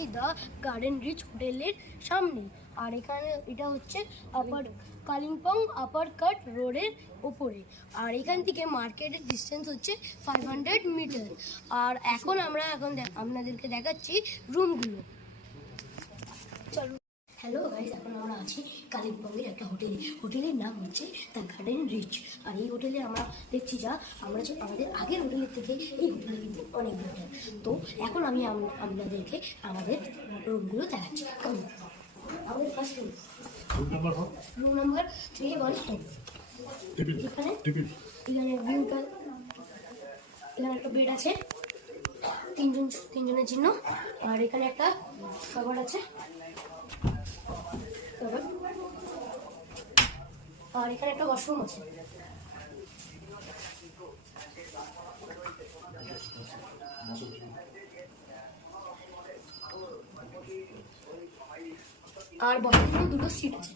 আছি the garden rich হোটেলের সামনে। আর এখানে এটা হচ্ছে আপার কালিম্পং আপার কাট রোডের ওপরে। আর এখান থেকে মার্কেটের ডিস্টেন্স হচ্ছে 500 মিটার। আর এখন আপনাদেরকে দেখাচ্ছি রুমগুলো। চলো। হ্যালো গাইস, এখন আমরা আছি কালিম্পংয়ের একটা হোটেলের নাম হচ্ছে দ্য গার্ডেন রিচ। আর এই হোটেলে আমরা দেখছি আমাদের আগের হোটেলের থেকে এই হোটেলে কিন্তু অনেক বেটার। তো এখন আমি আপনাদেরকে আমাদের রুমগুলো দেখাচ্ছি। আমাদের ফার্স্ট রুম নাম্বার 314। এখানে ভিউটা, এখানে একটা বেড আছে তিনজনের জন্য। আর এখানে একটা কাভার আছে, আর এখানে একটা ওয়াশরুম আছে। আর বসার জন্য দুটো সিট আছে,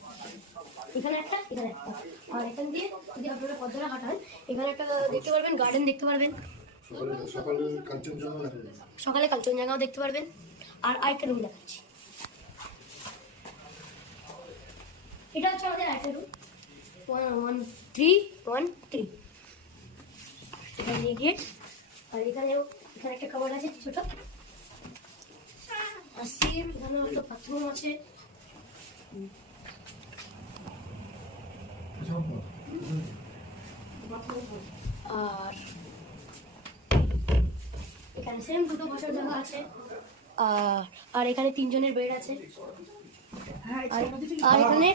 এখানে একটা এখানে একটা। আর এখান দিয়ে যদি আপনারা পদ্মাটা হাঁটান, এখানে একটা দেখতে পারবেন গার্ডেন দেখতে পারবেন, সকালে কাঞ্চনজঙ্ঘাও দেখতে পারবেন। আর আরেকটা রুম দেখাচ্ছি, এটা হচ্ছে আমাদের আরেকটা রুম 1313। এখানে গেট, আর এখানে একটা কাভার আছে ছোট। আর সেম এখানে একটা বাথরুম আছে। আর এখানে সেম দুটো বসার জায়গা আছে। আর এখানে তিনজনের বেড আছে। আর এখানে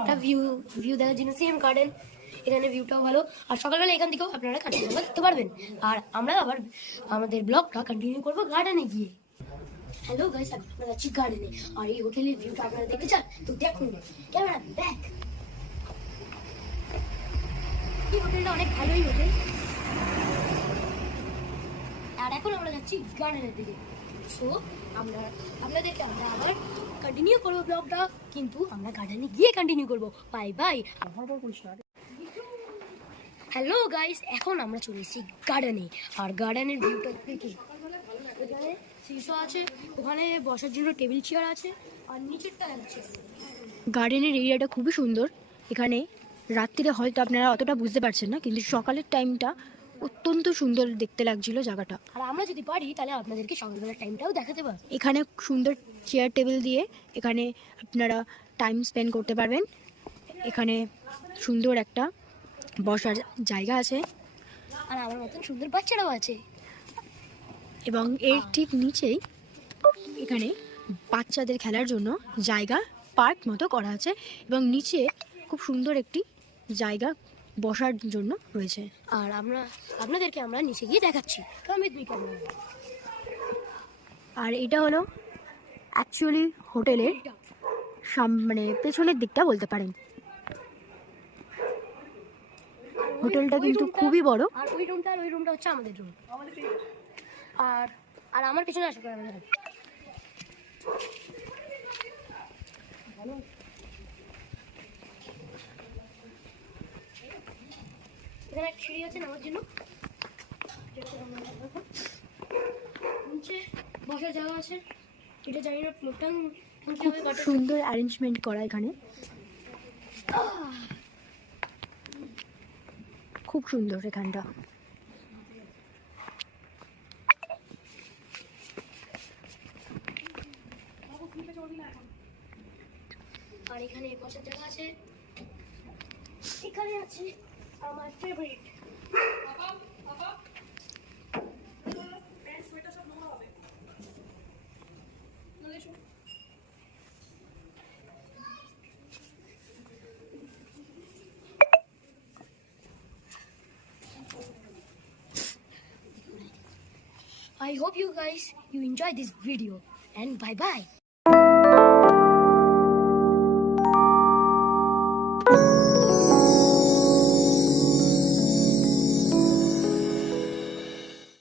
একটা ভিউ দেখার জন্য সেম গার্ডেন। এখানে ভিউটাও ভালো। আর সকালবেলা এখান থেকেও আপনারা কাঞ্চনজঙ্ঘা দেখতে পারবেন। আর আমরা আবার আমাদের ব্লগটা কন্টিনিউ করবো গার্ডেনে গিয়ে। হ্যালো গাইস, আমরা যাচ্ছি গার্ডেনে। আর এই হোটেলের ভিউটা আপনারা দেখতে চান তো দেখুন। Camera back. এই হোটেলটা অনেক ভালোই হোটেল। আর এখন আমরা যাচ্ছি গার্ডেনের দিকে। সো আপনাদেরকে আমরা আবার কন্টিনিউ করবো ব্লগটা, কিন্তু আমরা গার্ডেনে গিয়ে কন্টিনিউ করবো। Bye bye. হ্যালো গাইস, এখন আমরা চলে এসেছি গার্ডেনে। আর গার্ডেনের ভিউটা দেখি, এখানে সিসো আছে, ওখানে বসার জন্য টেবিল চেয়ার আছে। আর নিচেরটা আছে। গার্ডেনের এরিয়াটা খুবই সুন্দর। এখানে রাত্রিরে হয়তো আপনারা অতটা বুঝতে পারছেন না, কিন্তু সকালের টাইমটা অত্যন্ত সুন্দর দেখতে লাগছিল জায়গাটা। আর আমরা যদি পারি তাহলে আপনাদেরকে সকালবেলার টাইমটাও দেখাতে পারবো। এখানে সুন্দর চেয়ার টেবিল দিয়ে এখানে আপনারা টাইম স্পেন্ড করতে পারবেন। এখানে সুন্দর একটা বসার জায়গা আছে। আর আমার মতন সুন্দর বাচ্চারাও আছে। এবং এর ঠিক নিচেই এখানে বাচ্চাদের খেলার জন্য জায়গা পার্ক মতো করা আছে। এবং নিচে খুব সুন্দর একটি জায়গা বসার জন্য রয়েছে। আর আপনাদেরকে আমরা নিচে গিয়ে দেখাচ্ছি। আর এটা হলো অ্যাকচুয়ালি হোটেলের মানে পেছনের দিকটা বলতে পারেন। হোটেলটা কিন্তু খুবই বড়। আর ওই রুমটা হচ্ছে আমাদের রুম। আর আমার পিছনে আসো করে আমরা এখানে একটা সিঁড়ি আছে নামার জন্য। নিচে বসার জায়গা আছে। এটা জানি না লোকটা খুব সুন্দর অ্যারেঞ্জমেন্ট করা এখানে, খুব সুন্দর এখানটা। আর এখানে বসার জায়গা আছে। এখানে আছে আমার favourite I hope you guys enjoy this video and bye bye.